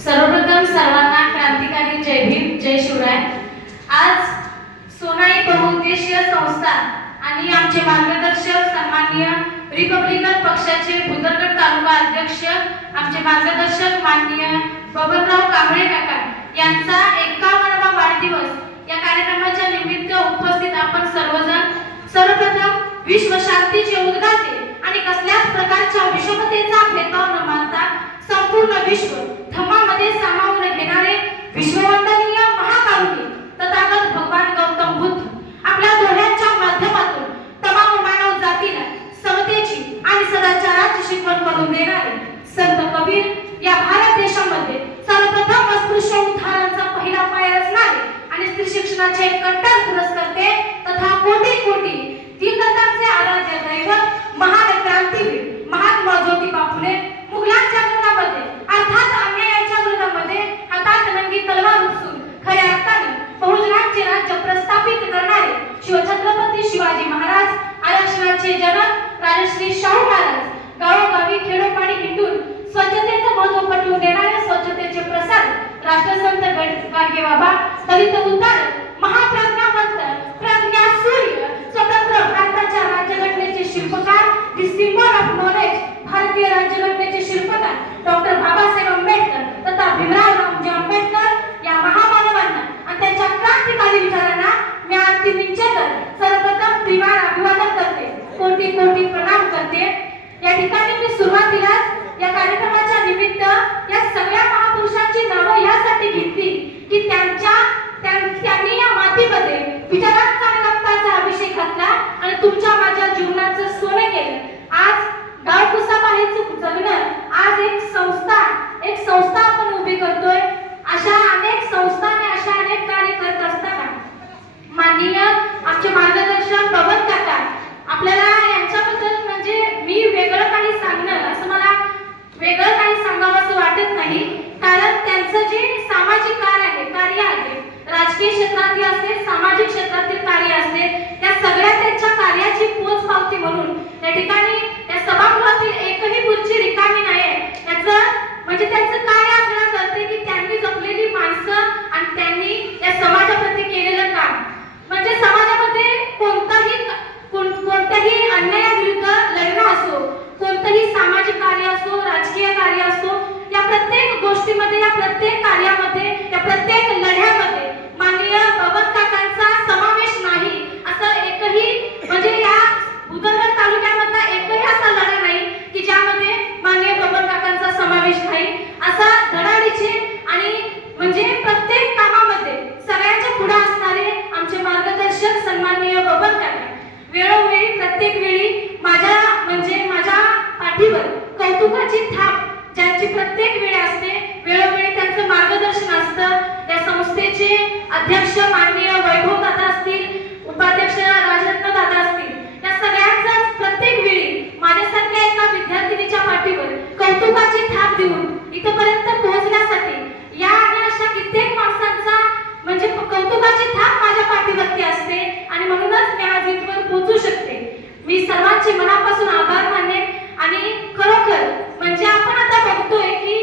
सर्वप्रथम सर्वांना क्रांतिकारी जय भीम, जय शिवराय। आज सोनाई बहुउद्देशीय संस्था आणि आमचे मार्गदर्शक सन्माननीय रिपब्लिकन पक्षाचे भुदरगड तालुका अध्यक्ष आमचे मार्गदर्शक माननीय बबनराव कांबळे काका यांचा 51वा वाढदिवस या कार्यक्रमाच्या निमित्त उपस्थित आपण सर्वप्रथम विश्व शांतीचे उद्गाते आणि कसल्याच प्रकारच्या विषमतेचा भेदभाव न मानता संपूर्ण विश्व धम्मामध्ये सामावून घेणारे विश्ववंदनीय महाकारुणी तथागत भगवान गौतम बुद्ध आपल्या डोळ्यांच्या माध्यमातून तमाम मानव जातीला समतेची आणि सदाचाराची शिकवण करून देणारे संत कबीर या भारत देशामध्ये सर्वप्रथम अस्पृश्य उद्धाराचा पहिला पाय असणारे आणि स्त्री शिक्षणाचे कट्टर पुरस्कर्ते तथा कोटी कोटी दीनदत्तांचे आराध्य दैवत महान क्रांतीवीर महात्मा ज्योतिबा फुले मुघलांच्या विरोधामध्ये अर्थात अन्यायाच्या विरोधामध्ये हातात नंगी तलवार उपसून खऱ्या अर्थाने बहुजनांचे राज्य प्रस्थापित करणारे शिवछत्रपती शिवाजी महाराज आरक्षणाचे जनक राजश्री शाहू महाराज गावोगावी खेडोपाडी हिंडून स्वच्छतेचं महत्त्व पटवून देणारे स्वच्छतेचे प्रसार राष्ट्रसंत गाडगे बाबा दलित उद्धारक महाप्रज्ञावंत प्रज्ञा सूर्य स्वतंत्र भारताच्या राज्यघटनेचे शिल्पकार दी सिम्बॉल ऑफ नॉलेज भारतीय राज्यघटनेचे शिल्पकार डॉक्टर बाबासाहेब आंबेडकर तथा भीमराव रामजी आंबेडकर या महामानवांना आणि त्यांच्या क्रांतिकारी विचारांना मी अंतिम विचार सर्वप्रथम त्रिवार अभिवादन करते, कोटी कोटी प्रणाम करते। या ठिकाणी मी सुरुवातीलाच या कार्यक्रमाच्या निमित्त या सगळ्या महापुरुषांची नावे यासाठी घेतली की त्यांनी या मातीमध्ये विचारांचा आणि रक्ताचा अभिषेक घातला आणि तुमच्या माझ्या जीवनाचं सोने केलं। आज गावकुसाबाहेरचं जगणं आज एक संस्था आपण उभी करतोय। अशा अनेक संस्था आणि अशा अनेक कार्य करत असताना माननीय आमचे मार्गदर्शक बबन काका आपल्याला यांच्याबद्दल म्हणजे मी वेगळं काही सांगणं असं मला वेगळं काही सांगावं असं वाटत नाही, कारण त्यांचं जे सामाजिक कार्य आहे राजकीय क्षेत्रातील असते सामाजिक क्षेत्रातील कार्य असते त्या सगळ्या त्यांच्या कार्याची पोचपावती म्हणून या ठिकाणी या सभागृहातील एकही खुर्ची रिकामी नाही त्याचं म्हणजे त्यांचं कार्य आपल्याला कळते की त्यांनी जपलेली माणसं आणि त्यांनी या समाजाप्रती केलेलं काम म्हणजे समाजामध्ये कोणत्याही अन्यायाविरुद्ध लढणं असो कोणतंही सामाजिक कार्य असो राजकीय कार्य असो या प्रत्येक गोष्टीमध्ये या प्रत्येक कार्यामध्ये या प्रत्येक लढ्यामध्ये माननीय बबन काकांचा समावेश नाही असं एकही म्हणजे या भुदरगड तालुक्यामधला एकही असा लढा नाही की ज्यामध्ये माननीय बबन काकांचा समावेश नाही। असा धडाडीचे आणि म्हणजे प्रत्येक कामामध्ये सगळ्यांच्या पुढे असणारे आमचे मार्गदर्शक सन्माननीय बबन काका वेळोवेळी प्रत्येक वेळी माझ्या पाठीवर कौतुकाची थाप ज्यांची प्रत्येक वेळ असते वेळोवेळी त्यांचं मार्गदर्शन असतं। त्या संस्थेचे अध्यक्ष माननीय वैभव दादा असतील उपाध्यक्ष राजरत्न दादा असतील या सगळ्यांचाच प्रत्येक वेळी माझ्यासारख्या एका विद्यार्थिनीच्या पाठीवर कौतुकाची थाप देऊन इथपर्यंत पोहोचण्यासाठी या आणि अशा कित्येक माणसांचा म्हणजे कौतुकाची थाप माझ्या पाठीवरती असते आणि म्हणूनच मी आज इथवर पोहोचू शकते। मी सर्वांचे मनापासून आभार मानते आणि खरोखर म्हणजे आपण आता बघतोय की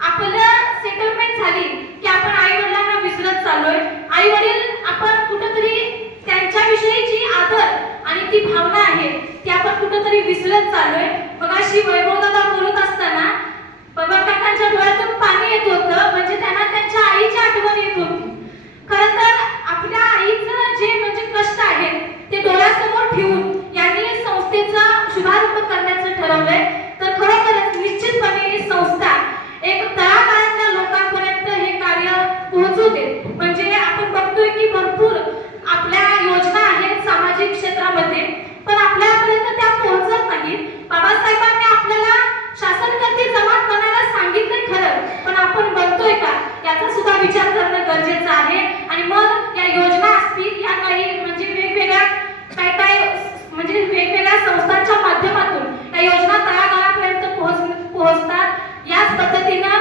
आपलं सेटलमेंट झाली की आपण आई वडिलांना विसरत चाललोय। आई वडील आपण कुठेतरी त्यांच्याविषयीची आदर आणि ती भावना आहे ती आपण कुठेतरी विसरत चाललोय। मग अशी वैभवदादा बोलत असताना बबन काकांच्या डोळ्यातून पाणी येत होतं म्हणजे त्यांना त्यांच्या आईची आठवण येत होती। खरं तर आपल्या आईचं जे म्हणजे कष्ट आहे ते डोळ्यासमोर ठेवून यांनी संस्थेचा शुभारंभ करण्याचं ठरवलंय। तर खरोखरच निश्चितपणे ही संस्था एक तळागाळातल्या लोकांपर्यंत हे कार्य पोहोचू दे। म्हणजे आपण बघतोय की भरपूर आपल्या योजना आहेत सामाजिक क्षेत्रामध्ये पण आपल्यापर्यंत त्या पोहोचत नाहीत। बाबासाहेबांनी आपल्याला शासनकर्ते जमा करायला सांगितलंय खरं पण आपण बनतोय का याचा सुद्धा विचार करणं गरजेचं आहे। आणि मग या योजना असतील या काही म्हणजे वेगवेगळ्या संस्थांच्या माध्यमातून या योजना तळागाळापर्यंत पोहोचतात। याच पद्धतीनं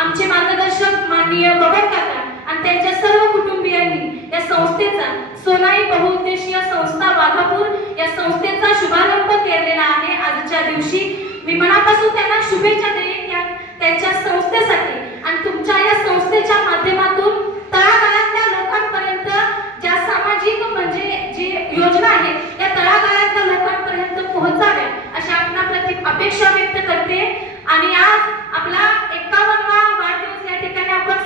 आमचे मार्गदर्शक माननीय बबन काका आणि त्यांच्या सर्व कुटुंबियांनी या संस्थेचा सोनाई बहुउद्देशीय संस्था वाघापूर या संस्थेचा शुभारंभ केलेला आहे आजच्या दिवशी। मी मनापासून त्यांना शुभेच्छा देईन त्यांच्या संस्थेसाठी आणि तुमच्या संस्थेच्या माध्यमातून तळागाळातल्या लोकांपर्यंत ज्या सामाजिक म्हणजे जे योजना आहेत या तळागाळातल्या लोकांपर्यंत पोहोचाव्या अशी आपणाप्रती अपेक्षा व्यक्त करते. आणि आज आपला 51वा वाढदिवस या ठिकाणी आपण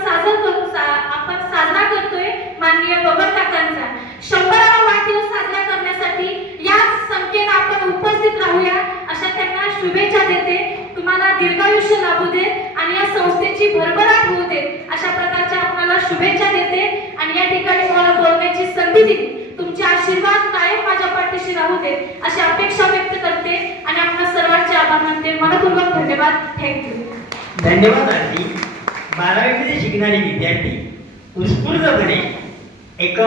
साजरा करतोय माननीय बबन काकांचा. 100वा वाढदिवस साजरा करण्यासाठी याच संख्येने आपण उपस्थित राहूया अशा त्यांना शुभेच्छा देते. तुम्हाला दीर्घायुष्य लाभू दे आणि या संस्थेची भरभराट होऊ दे अशा प्रकारच्या आपल्याला शुभेच्छा देते. आणि या ठिकाणी मला बोलण्याची संधी दिली. तुमचे आशीर्वाद कायम माझ्या पाठीशी राहू दे अशी अपेक्षा व्यक्त करते आणि आपल्या सर्वांचे आभार मानते. मनपूर्वक धन्यवाद. थँक्यू. धन्यवाद आजी. 12वीमध्ये शिकणारे विद्यार्थी उत्स्फूर्तपणे एक